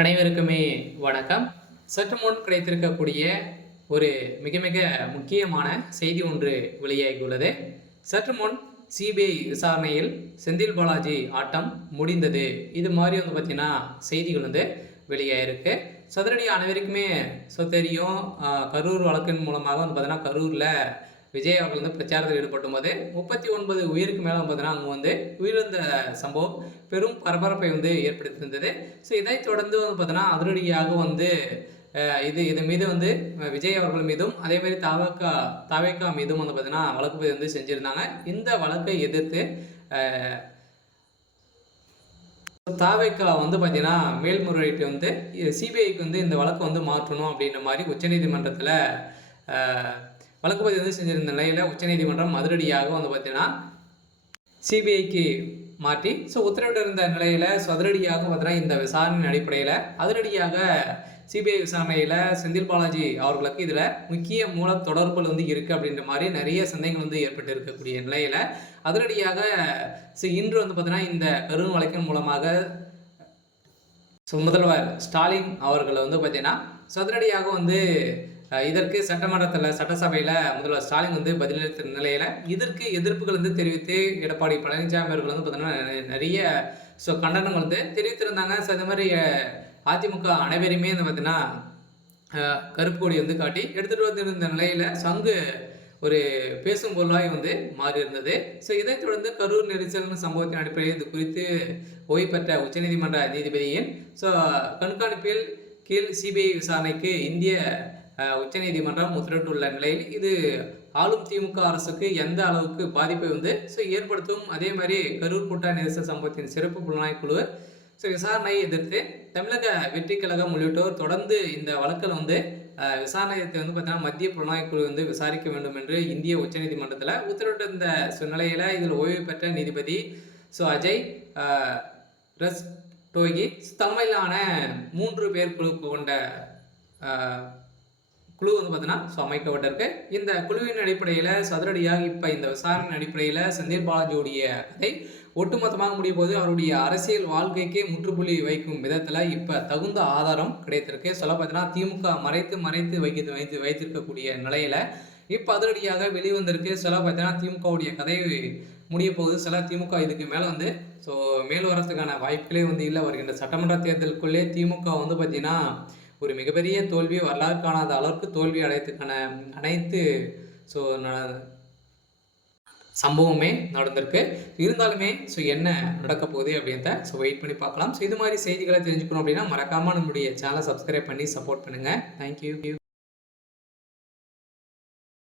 அனைவருக்குமே வணக்கம். சற்று முன் கிடைத்திருக்கக்கூடிய ஒரு மிக மிக முக்கியமான செய்தி ஒன்று வெளியாகியுள்ளது. சற்று முன் சிபிஐ விசாரணையில் செந்தில் பாலாஜி ஆட்டம் முடிந்தது. இது மாதிரி பார்த்தீங்கன்னா செய்திகள் வெளியாகிருக்கு. சதுரடி அனைவருக்குமே தெரியும். கரூர் வழக்கின் மூலமாக பார்த்தீங்கன்னா கரூரில் விஜய் அவர்கள் பிரச்சாரத்தில் ஈடுபட்டும் போது 39 உயிருக்கு மேலே பார்த்தீங்கன்னா அங்கே உயிரிழந்த சம்பவம் பெரும் பரபரப்பை ஏற்படுத்தியிருந்தது. ஸோ இதைத் தொடர்ந்து பார்த்தீங்கன்னா அதிரடியாக இது மீது விஜய் அவர்கள் மீதும் அதேமாதிரி தாவேக்கா மீதும் பார்த்தீங்கன்னா வழக்கு பதிவு செஞ்சுருந்தாங்க. இந்த வழக்கை எதிர்த்து தாவேக்கா பார்த்தீங்கன்னா மேல்முறையீட்டு சிபிஐக்கு இந்த வழக்கு மாற்றணும் அப்படின்ற மாதிரி உச்சநீதிமன்றத்தில் வழக்கு பதிவு செஞ்சிருந்த நிலையில் உச்சநீதிமன்றம் அதிரடியாக பார்த்தீங்கன்னா சிபிஐக்கு மாற்றி உத்தரவிட்டிருந்த நிலையில் அதிரடியாக பார்த்தீங்கன்னா இந்த விசாரணை அடிப்படையில் அதிரடியாக சிபிஐ விசாரணையில் செந்தில் பாலாஜி அவர்களுக்கு இதில் முக்கிய மூல தொடர்புகள் இருக்குது அப்படின்ற மாதிரி நிறைய சந்தேகங்கள் ஏற்பட்டு இருக்கக்கூடிய நிலையில் அதிரடியாக இன்று பார்த்தீங்கன்னா இந்த கரூர் வழக்கின் மூலமாக முதல்வர் ஸ்டாலின் அவர்களை பார்த்தீங்கன்னா அதிரடியாக இதற்கு சட்டசபையில் முதல்வர் ஸ்டாலின் பதிலளித்த நிலையில் இதற்கு எதிர்ப்புகள் தெரிவித்து எடப்பாடி பழனிசாமி அவர்கள் பார்த்தீங்கன்னா நிறைய கண்டனங்கள் தெரிவித்திருந்தாங்க. இது மாதிரி அதிமுக அனைவருமே பார்த்தீங்கன்னா கருப்பு கொடி காட்டி எடுத்துகிட்டு வந்திருந்த நிலையில் சங்கு ஒரு பேசும் பொருளாக மாறி இருந்தது. இதைத் தொடர்ந்து கரூர் நெரிசல் சம்பவத்தின் அடிப்படையில் இது குறித்து ஓய்வு பெற்ற உச்சநீதிமன்ற நீதிபதியின் கண்காணிப்பில் கீழ் சிபிஐ விசாரணைக்கு இந்திய உச்சநீதிமன்றம் உத்தரவிட்டுள்ள நிலையில் இது ஆளும் திமுக அரசுக்கு எந்த அளவுக்கு பாதிப்பை ஏற்படுத்தும். அதே மாதிரி கரூர் கூட்ட நெரிசல் சம்பவத்தின் சிறப்பு புலனாய்வு குழு விசாரணையை எதிர்த்து தமிழக வெற்றி கழகம் உள்ளிட்டோர் தொடர்ந்து இந்த வழக்கில் விசாரணையை பார்த்தீங்கன்னா மத்திய புலனாய்வு குழு விசாரிக்க வேண்டும் என்று இந்திய உச்சநீதிமன்றத்தில் உத்தரவிட்டிருந்த நிலையில் இதில் ஓய்வு பெற்ற நீதிபதி அஜய் ரஸ்டோகி தலைமையிலான 3 பேர் குழு கொண்ட குழு பார்த்தீங்கன்னா அமைக்கப்பட்டிருக்கு. இந்த குழுவின் அடிப்படையில் சதுரடியாக இப்போ இந்த விசாரணை அடிப்படையில் செந்தில் பாலாஜியுடைய கதை ஒட்டுமொத்தமாக முடியும் போது அவருடைய அரசியல் வாழ்க்கைக்கே முற்றுப்புள்ளி வைக்கும் விதத்தில் இப்போ தகுந்த ஆதாரம் கிடைத்திருக்கு. பார்த்தீங்கன்னா திமுக மறைத்து வைத்திருக்கக்கூடிய நிலையில் இப்போ அதிரடியாக வெளிவந்திருக்கு. பார்த்தீங்கன்னா திமுகவுடைய கதை முடிய போகுது. திமுக இதுக்கு மேலே மேல் வரத்துக்கான வாய்ப்புகளே இல்லை. வருகின்ற சட்டமன்ற தேர்தலுக்குள்ளே திமுக பார்த்தீங்கன்னா ஒரு மிகப்பெரிய தோல்வி, வரலாறு காணாத அளவுக்கு தோல்வி அடையத்துக்கான அனைத்து சம்பவமே நடந்திருக்கு. இருந்தாலுமே என்ன நடக்க போகுது அப்படின்றத வெயிட் பண்ணி பார்க்கலாம். இது மாதிரி செய்திகளை தெரிஞ்சுக்கணும் அப்படின்னா மறக்காமல் நம்முடைய சேனலை சப்ஸ்கிரைப் பண்ணி சப்போர்ட் பண்ணுங்கள். தேங்க்யூ.